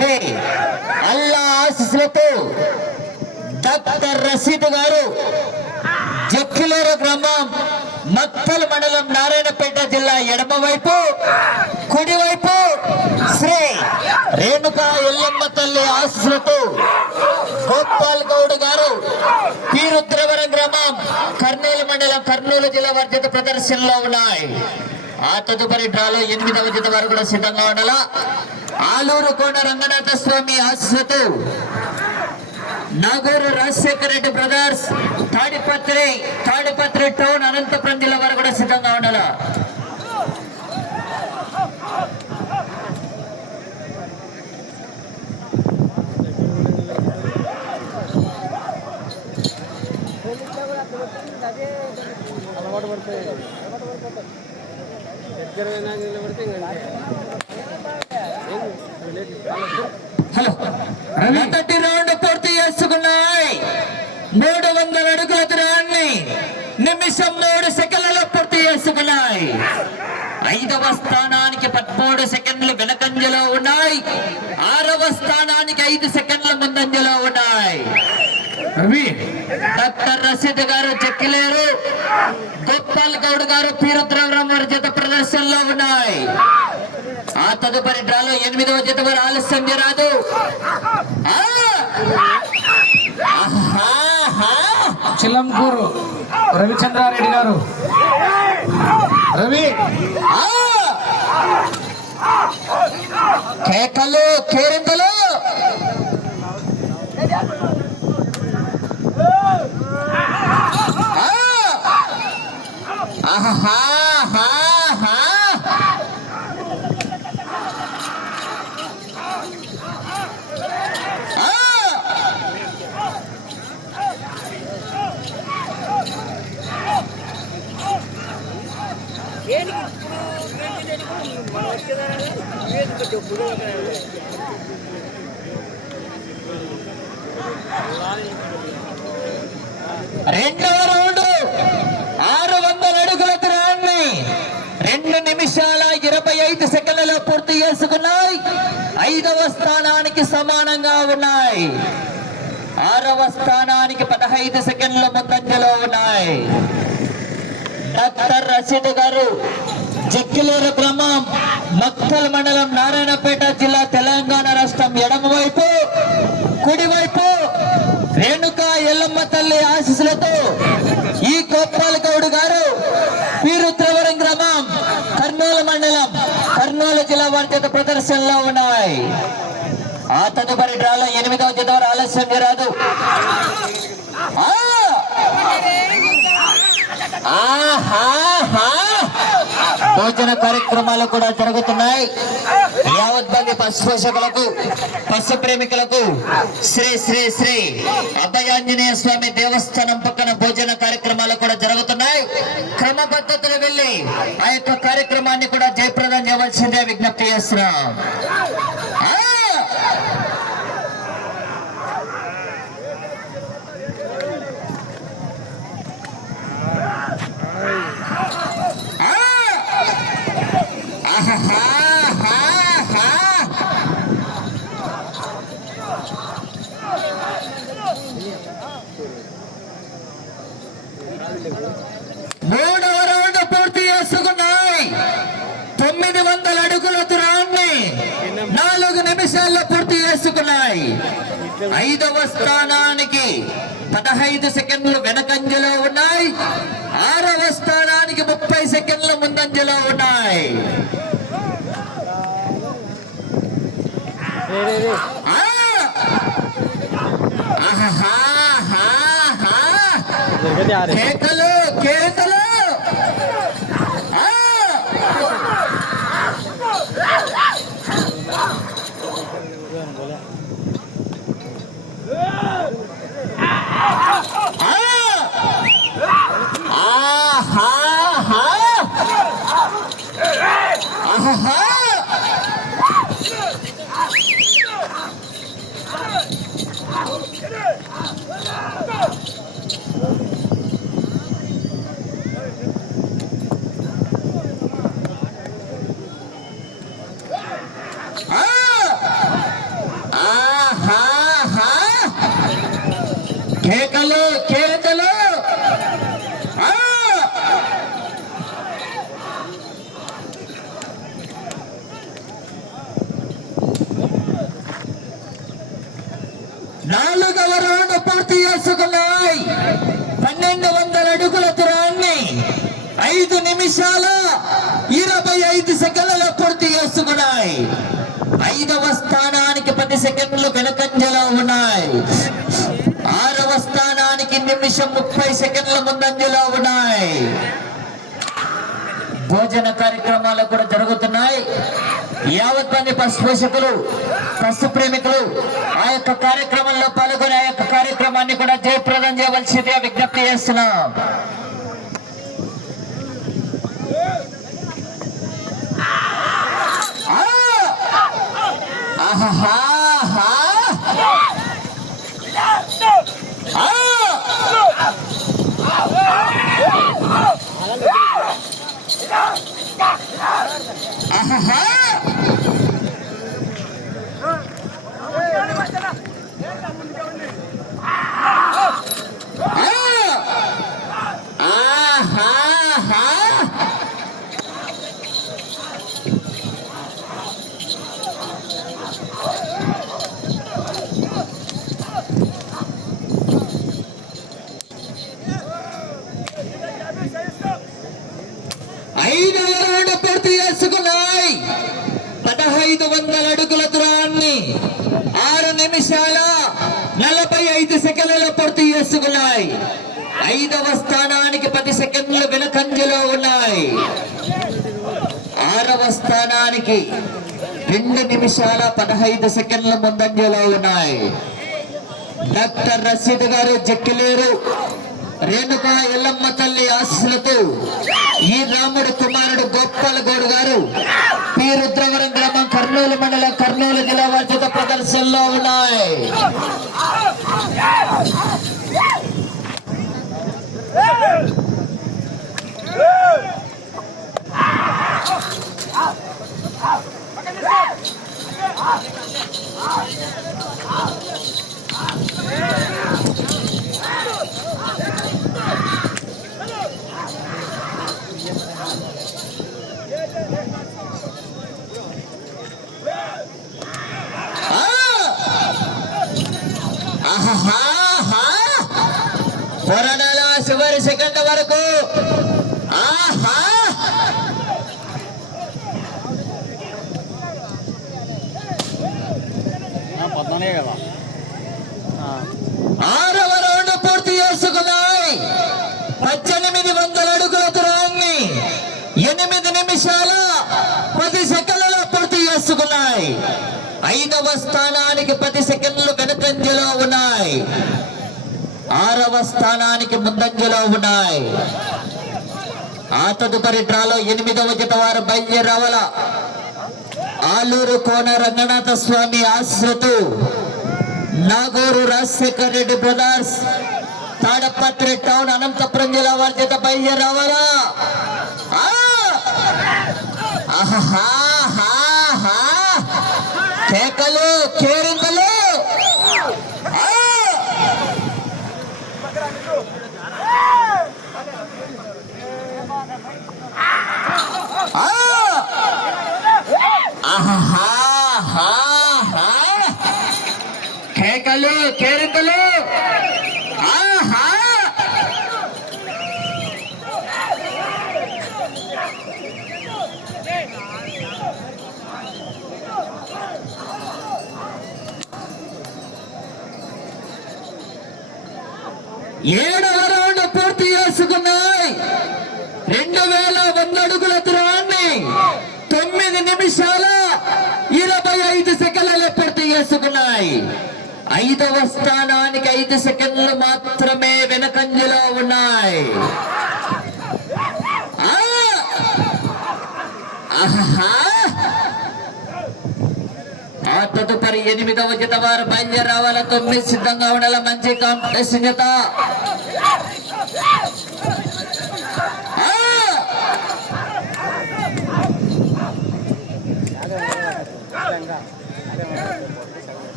శ్రీ అల్లా ఆశీస్సులతో డాక్టర్ రషీద్ గారు జక్కిలేరు గ్రామం మక్తల్ మండలం నారాయణపేట జిల్లా ఎడమవైపు కుడివైపు శ్రీ రేణుకా ఎల్లమ్మ తల్లి ఆశీస్సులతో గోపాల్ గౌడ్ గారు పీరుద్రవరం గ్రామం కర్నూలు మండలం కర్నూలు జిల్లా వారి జత ప్రదర్శనలో ఉన్నాయి. ఆ తదుపరి డ్రాలో 8వ జత వారు కూడా సిద్ధంగా ఉండాలా. ఆలూరు కోట రంగనాథ స్వామి ఆశీస్సులతో నాగూరు రాజశేఖర రెడ్డి బ్రదర్స్ తాడిపత్రి టౌన్ అనంతపురం జిల్లా వారు కూడా సిద్ధంగా ఉండాలా. హలో, మొదటి రౌండ్ పూర్తి చేసుకున్నాయి. 300 అడుగుల దూరాన్ని నిమిషం 3 సెకండ్లలో పూర్తి చేసుకున్నాయి. 5వ స్థానానికి 13 సెకండ్లు వెనకంజలో ఉన్నాయి. 6వ స్థానానికి 5 సెకండ్ల ముందంజలో ఉన్నాయి. డాక్టర్ రషీద్ గారు చెక్కిలేరు, గోపాల్ గౌడ్ గారు పీరుద్రవరం వారి జత ప్రదర్శనలో ఉన్నాయి. ఆ తదుపరి డ్రాలో 8వ జత వారు ఆలస్యం జరాదు. చిల్లంకూరు రవిచంద్రారెడ్డి గారు రవి కేకలు కేరింతలు రెండవ రౌండ్ 600 అడుగుల దూరాన్ని 2 నిమిషాల 25 సెకండ్లలో పూర్తి చేసుకున్నాయి. 5వ స్థానానికి సమానంగా ఉన్నాయి. 6వ స్థానానికి 15 సెకండ్ల ముందంజలో ఉన్నాయి. డాక్టర్ రషీద్ గారు జక్కిలేరు గ్రామం మక్తల్ మండలం నారాయణపేట జిల్లా తెలంగాణ రాష్ట్రం ఎడమవైపు కుడివైపు రేణుకా ఎల్లమ్మ తల్లి ఆశీస్సులతో ఈ గోపాల్ గౌడ్ గారు పీరుద్రవరం గ్రామం కర్నూలు మండలం కర్నూలు జిల్లా వారి జత ప్రదర్శనలో ఉన్నాయి. ఆ తదుపరి డ్రాలో 8వ జత వారు ఆలస్యం జరాదు. భోజన కార్యక్రమాలు కూడా జరుగుతున్నాయి. యావత్ మంది పశు పోషకులకు పశు ప్రేమికులకు శ్రీ శ్రీ శ్రీ అభయాంజనేయ స్వామి దేవస్థానం పక్కన భోజన కార్యక్రమాలు కూడా జరుగుతున్నాయి. క్రమ పద్ధతిలో వెళ్ళి ఆ యొక్క కార్యక్రమాన్ని కూడా జయప్రదం చేయవలసిందే విజ్ఞప్తి చేస్తున్నాం. మూడవ రౌండ్ పూర్తి చేసుకున్నాయి. 900 అడుగుల దూరాన్ని 4 నిమిషాల్లో పూర్తి చేసుకున్నాయి. 5వ స్థానానికి 15 సెకండ్లు వెనకంజలో ఉన్నాయి. 6వ స్థానానికి 30 సెకండ్ల ముందంజలో ఉన్నాయి. కేకలు కేకలు కేకలు కేకలు ఆ! నాలుగవ రౌండ్ పూర్తి చేసుకున్నాయి. 1200 అడుగుల దూరాన్ని 5 నిమిషాల 25 సెకండ్లలో పూర్తి చేసుకున్నాయి. 5వ స్థానానికి 10 సెకండ్లు వెనుకంజలో ఉన్నాయి. 6వ స్థానానికి నిమిషం 30 సెకండ్ల ముందంజలో ఉన్నాయి. భోజన కార్యక్రమాలు కూడా జరుగుతున్నాయి. యావత్ మంది పశు పోషకులు, పశు ప్రేమికులు ఆ యొక్క కార్యక్రమంలో పాల్గొని ఆ యొక్క కార్యక్రమాన్ని కూడా జయప్రదం చేయవలసిందిగా విజ్ఞప్తి చేస్తున్నాం. పూర్తి చేసుకున్నాయి. 1500 అడుగుల దూరాన్ని 6 నిమిషాల 45 సెకండ్లలో పూర్తి చేసుకున్నాయి. 5వ స్థానానికి 10 సెకండ్లు వెనుకంజలో ఉన్నాయి. 6వ స్థానానికి 2 నిమిషాల 15 సెకండ్ల ముందంజలో ఉన్నాయి. డాక్టర్ రషీద్ గారు జక్కిలేరు రేణుకా ఎల్లమ్మ తల్లి ఆశీస్సులతో ఈ రాముడు కుమారుడు గోపాల్ గౌడ్ గారు పి రుద్రవరం గ్రామం కర్నూలు మండలం కర్నూలు జిల్లా వర్జిత ప్రదర్శనలో ఉన్నాయి. పోరాడాల చివరి సెకండ్ వరకు. ఆహా 6వ రౌండ్ పూర్తి చేసుకున్నాయి. 1800 అడుగుల దూరాన్ని 8 నిమిషాల 10 సెకండ్లలో పూర్తి చేసుకున్నాయి. 5వ స్థానానికి 10 సెకండ్లు వెనుకంజలో ఉన్నాయి. 6వ స్థానానికి ముందంజలో ఉన్నాయి. ఆ తదుపరి డ్రాలో 8వ జత వారు బయలుదేరవల ఆలూరు కోన రంగనాథ స్వామి ఆశ్రతు నాగూరు రాజశేఖర్ రెడ్డి బ్రదర్స్ తాడపత్రి టౌన్ అనంతపురం జిల్లా వారి జత బయలుదేరవలా. కేకలు కేరింతలు కేకలు కేరింతలు. ఆహా 7వ రౌండ్ పూర్తి చేసుకున్నాయి. 2100 అడుగుల దూరాన్ని 9 నిమిషాల 25 సెకండ్లలో పూర్తి చేసుకున్నాయి. 5వ స్థానానికి 5 సెకండ్లు మాత్రమే వెనకంజలో ఉన్నాయి. ఆ తదుపరి 8వ జత వారు బయలుదేరావాల. 9 సిద్ధంగా ఉండాల. మంచి కాంపిటీషన్ జత.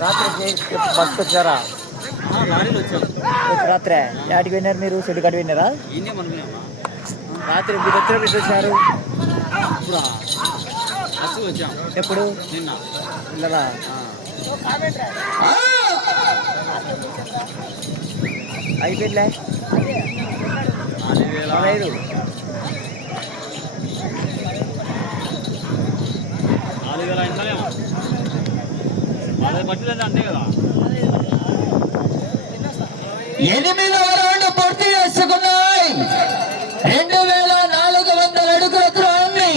రాత్రి బస్ వచ్చారా? రాత్రే యాడికి విన్నారు మీరు? షెడ్ కట్టి విన్నారా? రాత్రి మీరు వచ్చారు. ఎప్పుడు? పిల్లలా అయిపోయిందిలే. 5 అంతే కదా. 8వ రౌండ్ పూర్తి చేసుకున్నాయి. 2400 అడుగుల దూరాన్ని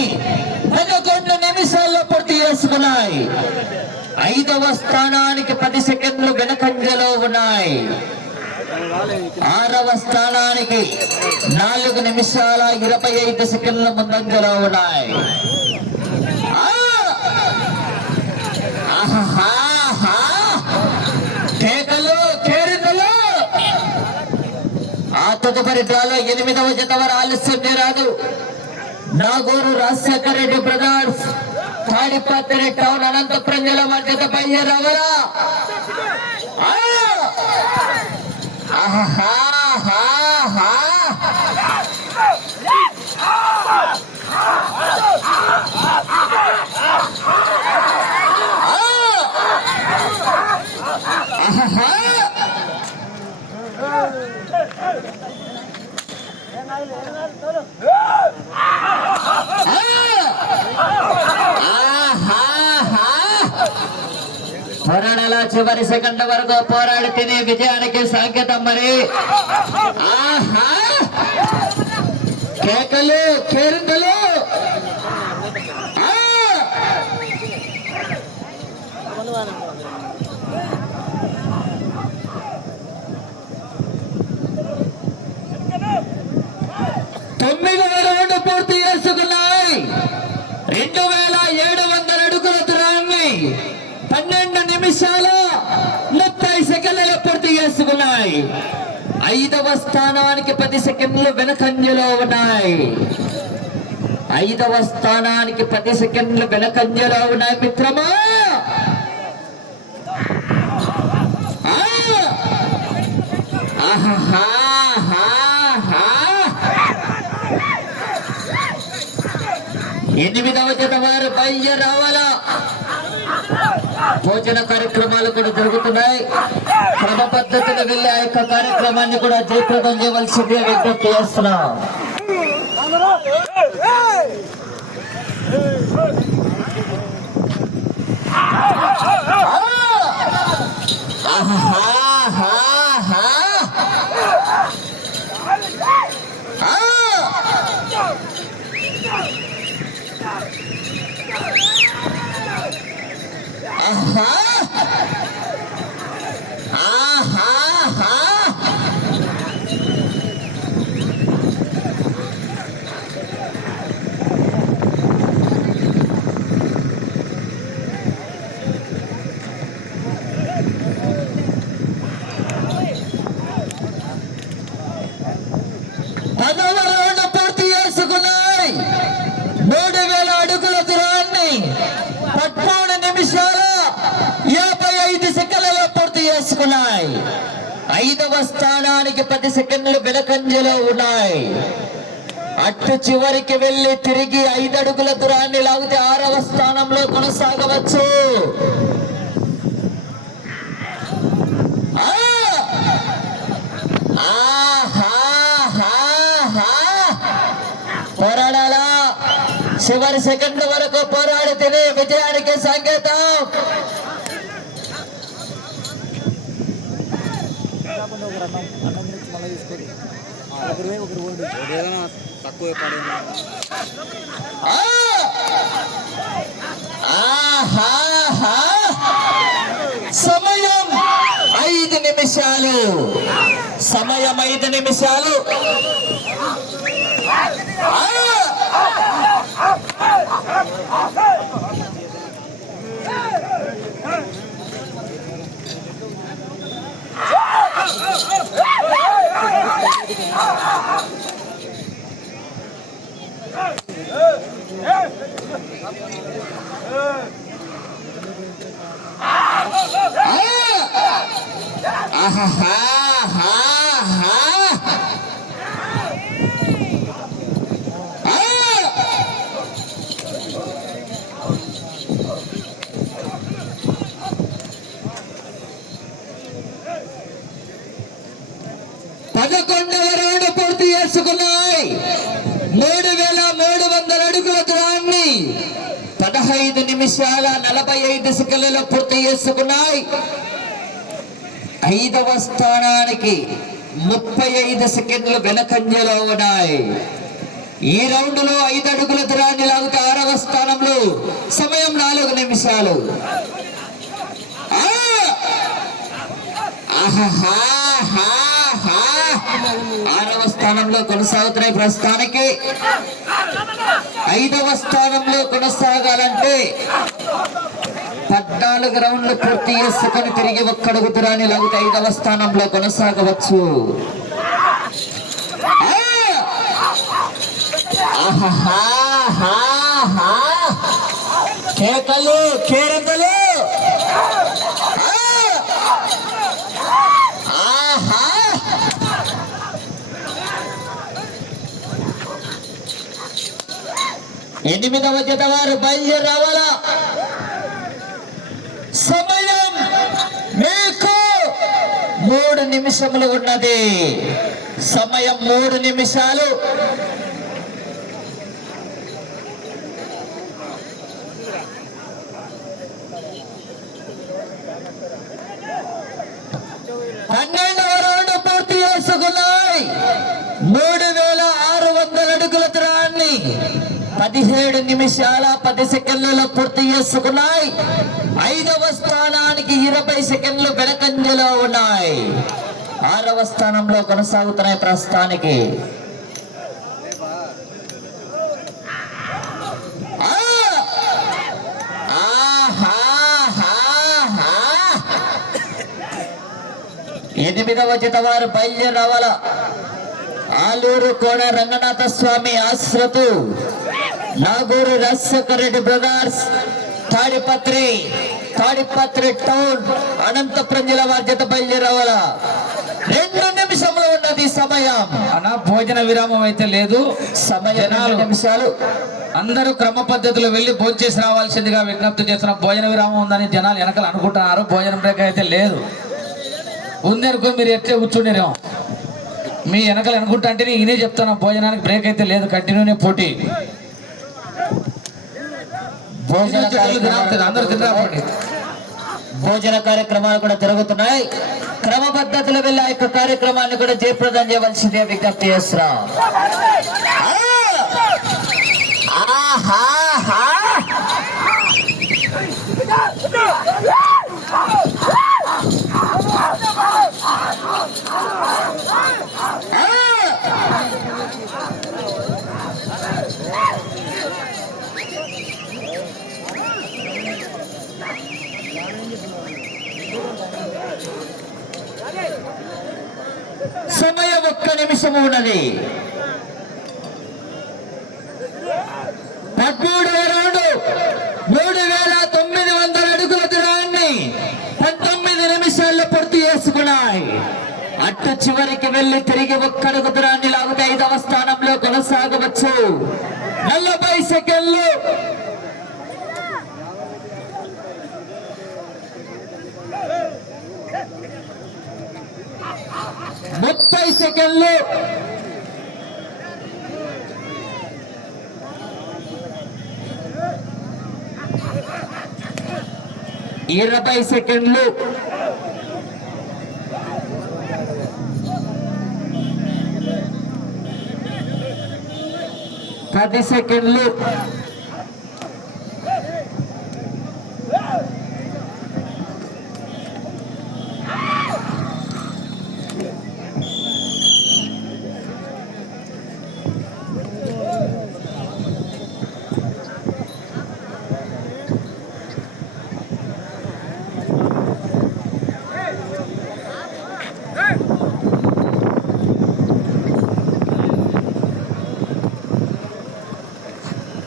11 నిమిషాల్లో పూర్తి చేసుకున్నాయి. 5వ స్థానానికి 10 సెకండ్లు వెనకంజలో ఉన్నాయి. 6వ స్థానానికి 4 నిమిషాల 25 సెకండ్ల ముందంజలో ఉన్నాయి. కేకలు కేరింతలు. ఆ తదుపరి డ్రాలో 8వ జత వారు ఆలస్యం చేరాదు. నాగూరు రాజశేఖర రెడ్డి బ్రదర్స్, తాడిపత్రి టౌన్ అనంతపురం జిల్లా మధ్యత పయ్య రావరా. పోరాడాల చివరి సెకండ్ వరకు పోరాడితేనే విజయానికి సంకేతం. మరి కేకలు కేరింతలు. తొమ్మిదవ రౌండ్ పూర్తి చేసుకున్నాయి. 2700 అడుగుల దూరాన్ని 12 నిమిషాల 30 సెకండ్లలో పూర్తి చేసుకున్నాయి. 5వ స్థానానికి 10 సెకండ్లు వెనకంజలో ఉన్నాయి. 5వ స్థానానికి 10 సెకండ్లు వెనకంజలో ఉన్నాయి మిత్రమా. ఎనిమిదవ జత వారు పయ్య రావాలా. భోజన కార్యక్రమాలు కూడా జరుగుతున్నాయి. క్రమ పద్ధతిలో వెళ్ళి ఆ యొక్క కార్యక్రమాన్ని కూడా జయప్రదం చేయవలసిందిగా విజ్ఞప్తి చేస్తున్నాం. పూర్తి చేసుకున్నాయి. 3000 అడుగుల దూరాన్ని 13 నిమిషాల 55 సెకండ్లలో పూర్తి చేసుకున్నాయి. 5వ స్థానానికి 10 సెకండ్లు వెనకంజలో ఉన్నాయి. అటు చివరికి వెళ్లి తిరిగి 5 అడుగుల దూరాన్ని లాగితే 6వ స్థానంలో కొనసాగవచ్చు. పోరాడాలా. చివరి సెకండ్ వరకు పోరాడితేనే విజయానికి సంకేతం. సమయం 5 నిమిషాలు. సమయం 5 నిమిషాలు. ఆహాహాహాహా. ఆ! పదకొండవ రౌండ్ పూర్తి చేసుకున్నాయి. 3,300 అడుగుల దూరాన్ని 15 నిమిషాల 45 సెకండ్లలో పూర్తి చేసుకున్నాయి. 5వ స్థానానికి 35 సెకండ్లు వెనకంజలో ఉన్నాయి. ఈ రౌండ్ లో 5 అడుగుల దూరాన్ని లాగితే 6వ స్థానంలో సమయం 4 నిమిషాలు. ఆ! ఆహాహాహాహా. 6వ స్థానంలో కొనసాగుతున్నాయి ప్రస్తుతానికి. 5వ స్థానంలో కొనసాగాలంటే 14 రౌండ్లు పూర్తి చేసుకొని తిరిగి ఒక్కడుగు దూరాన్ని లాగితే 5వ స్థానంలో కొనసాగవచ్చు. ఆ! ఆహాహాహాహా. కేకలు కేరింతలు. ఆ! ఆహా. ఎనిమిదవ జత వారు బయలుదేరి రావాలా. సమయం మీకు 3 నిమిషములు ఉన్నది. సమయం 3 నిమిషాలు. పన్నెండవ రౌండ్ పూర్తి చేసుకున్నాయి. 3,600 అడుగుల దూరాన్ని 17 నిమిషాల 10 సెకండ్లలో పూర్తి చేసుకున్నాయి. 5వ స్థానానికి 20 సెకండ్లు వెనకంజలో ఉన్నాయి. 6వ స్థానంలో కొనసాగుతున్నాయి ప్రస్తుతానికి. ఆ! ఆహాహాహా. 8వ జత వారు బయలుదేరి రావాలా. ఆలూరు కోడ రంగనాథ స్వామి ఆశ్రతు నాగూరు రాజశేఖర రెడ్డి బ్రదర్స్ తాడిపత్రి టౌన్ అనంతపురం జిల్లా వారి జత బయలుదేరి రావాలా. 2 నిమిషంలో ఉన్నది సమయం. అన్న భోజన విరామం అయితే లేదు. సమయం 2 నిమిషాలు. అందరూ క్రమ పద్ధతిలో వెళ్ళి భోజనం చేసి రావాల్సిందిగా విజ్ఞప్తి చేస్తున్నాం. భోజన విరామం ఉందని జనాలు వెనకాల అనుకుంటున్నారు. భోజనం బ్రేక్ అయితే లేదు. ఉందనుకో మీరు ఎట్లే కూర్చుండేరేమో. మీ వెనకాల అనుకుంటా అంటే నేనే చెప్తాను, భోజనానికి బ్రేక్ అయితే లేదు. కంటిన్యూనే పోటీ. అందరూ తినరాపండి. భోజన కార్యక్రమాలు కూడా జరుగుతున్నాయి. క్రమ పద్ధతిలో వెళ్ళి ఆ యొక్క కార్యక్రమాన్ని కూడా జయప్రదం చేయవలసిందే విజ్ఞప్తి చేస్తున్నాం. ఆహాహా. సమయం 1 నిమిషము ఉన్నది. 13వ రౌండ్ 3,900 అడుగుల దూరాన్ని 19 నిమిషాల్లో పూర్తి చేసుకున్నాయి. అట్టు చివరికి వెళ్లి తిరిగి 1 అడుగు దూరాన్ని లాగితే 5వ స్థానంలో కొనసాగవచ్చు. 40 సెకండ్లు. 30 సెకండ్లు. 20 సెకండ్లు. 10 సెకండ్లు.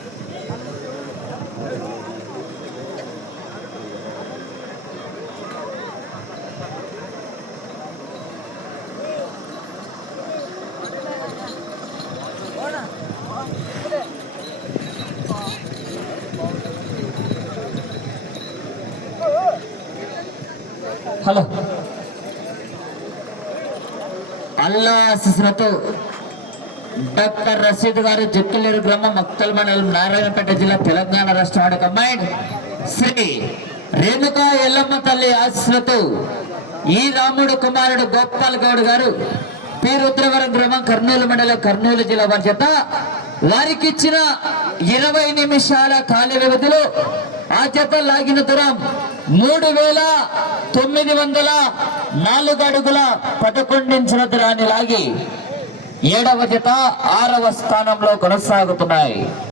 10 అల్లా ఆశీస్సులతో డాక్టర్ రషీద్ గారు జక్కిలేరు గ్రామం మక్తల్ మండలం నారాయణపేట జిల్లా తెలంగాణ రాష్ట్రం కంబైండ్ శ్రీ రేణుకా ఎల్లమ్మ తల్లి ఆశీస్సులతో ఈ రాముడు కుమారుడు గోపాల్ గౌడ్ గారు పి రుద్రవరం గ్రామం కర్నూలు మండలం కర్నూలు జిల్లా వారి చేత వారికి ఇచ్చిన 20 నిమిషాల కాల వ్యవధిలో ఆ జత లాగిన దూరం 3,904 అడుగుల 11 ఇంచుల దూరాన్ని లాగి 7వ జత 6వ స్థానంలో కొనసాగుతున్నాయి.